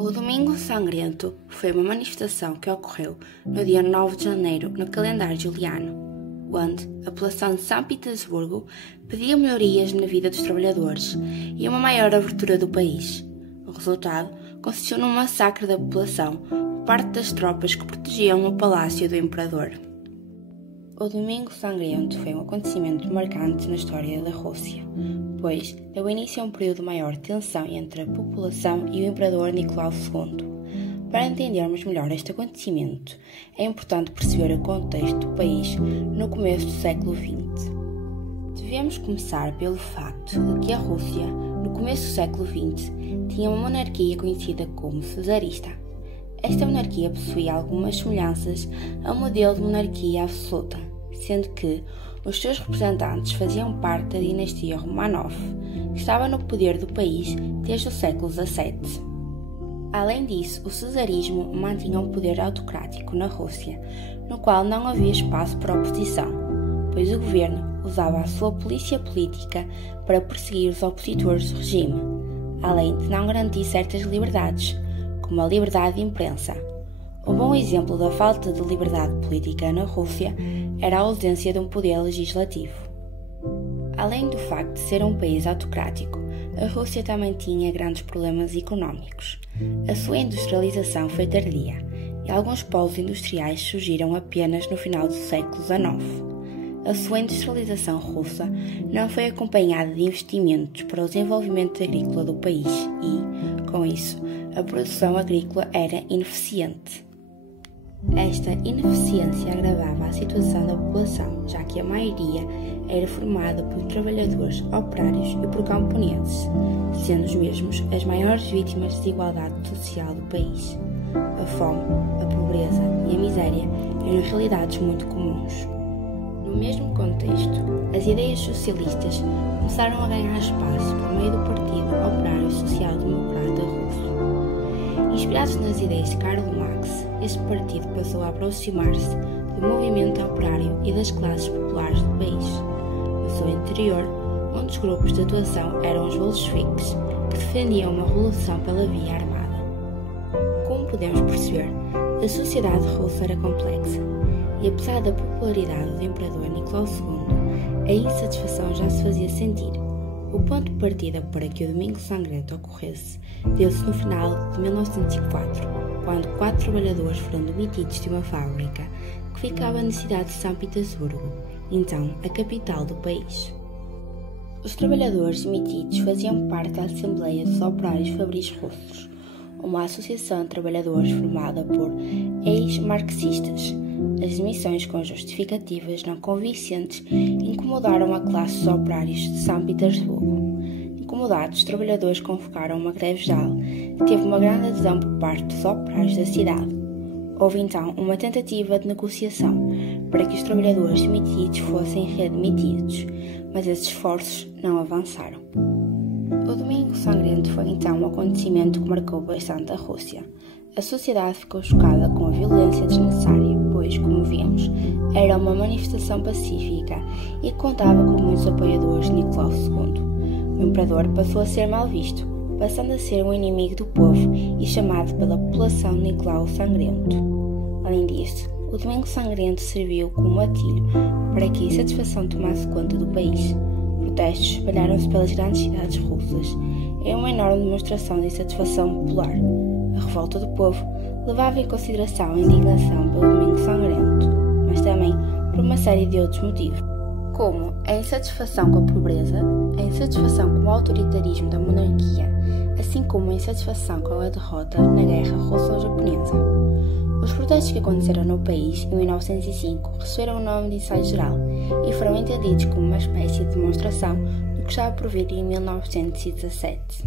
O Domingo Sangrento foi uma manifestação que ocorreu no dia 9 de janeiro no calendário juliano, onde a população de São Petersburgo pedia melhorias na vida dos trabalhadores e uma maior abertura do país. O resultado consistiu num massacre da população por parte das tropas que protegiam o palácio do imperador. O Domingo Sangrento foi um acontecimento marcante na história da Rússia, pois deu início a um período de maior tensão entre a população e o imperador Nicolau II. Para entendermos melhor este acontecimento, é importante perceber o contexto do país no começo do século XX. Devemos começar pelo facto de que a Rússia, no começo do século XX, tinha uma monarquia conhecida como czarista. Esta monarquia possuía algumas semelhanças a um modelo de monarquia absoluta, sendo que os seus representantes faziam parte da dinastia Romanov, que estava no poder do país desde o século XVII. Além disso, o czarismo mantinha um poder autocrático na Rússia, no qual não havia espaço para oposição, pois o governo usava a sua polícia política para perseguir os opositores do regime, além de não garantir certas liberdades, como a liberdade de imprensa. Um bom exemplo da falta de liberdade política na Rússia era a ausência de um poder legislativo. Além do facto de ser um país autocrático, a Rússia também tinha grandes problemas económicos. A sua industrialização foi tardia e alguns polos industriais surgiram apenas no final do século XIX. A sua industrialização russa não foi acompanhada de investimentos para o desenvolvimento agrícola do país e, com isso, a produção agrícola era ineficiente. Esta ineficiência agravava a situação da população, já que a maioria era formada por trabalhadores operários e por camponeses, sendo os mesmos as maiores vítimas de desigualdade social do país. A fome, a pobreza e a miséria eram realidades muito comuns. No mesmo contexto, as ideias socialistas começaram a ganhar espaço por meio do Partido Operário Social-Democrata Russo. Inspirados nas ideias de Karl Marx, este partido passou a aproximar-se do movimento operário e das classes populares do país. No seu interior, um dos grupos de atuação eram os bolcheviques, que defendiam uma revolução pela via armada. Como podemos perceber, a sociedade russa era complexa, e apesar da popularidade do imperador Nicolau II, a insatisfação já se fazia sentir. O ponto de partida para que o Domingo Sangrento ocorresse deu-se no final de 1904, quando 4 trabalhadores foram demitidos de uma fábrica que ficava na cidade de São Petersburgo, então a capital do país. Os trabalhadores demitidos faziam parte da Assembleia dos Operários Fabris Russos, uma associação de trabalhadores formada por ex-marxistas. As demissões com justificativas não convincentes incomodaram a classe dos operários de São Petersburgo. Incomodados, os trabalhadores convocaram uma greve geral que teve uma grande adesão por parte dos operários da cidade. Houve então uma tentativa de negociação para que os trabalhadores demitidos fossem readmitidos, mas esses esforços não avançaram. O Domingo Sangrento foi então um acontecimento que marcou bastante a Rússia. A sociedade ficou chocada com a violência desnecessária, pois, como vimos, era uma manifestação pacífica e contava com muitos apoiadores de Nicolau II. O imperador passou a ser mal visto, passando a ser um inimigo do povo e chamado pela população de Nicolau Sangrento. Além disso, o Domingo Sangrento serviu como atilho para que a insatisfação tomasse conta do país. Protestos espalharam-se pelas grandes cidades russas. É uma enorme demonstração de insatisfação popular. A revolta do povo levava em consideração a indignação pelo Domingo Sangrento, mas também por uma série de outros motivos, como a insatisfação com a pobreza, a insatisfação com o autoritarismo da monarquia, assim como a insatisfação com a derrota na Guerra Russo-Japonesa. Os protestos que aconteceram no país em 1905 receberam o nome de Ensaio Geral e foram entendidos como uma espécie de demonstração do que estava por vir em 1917.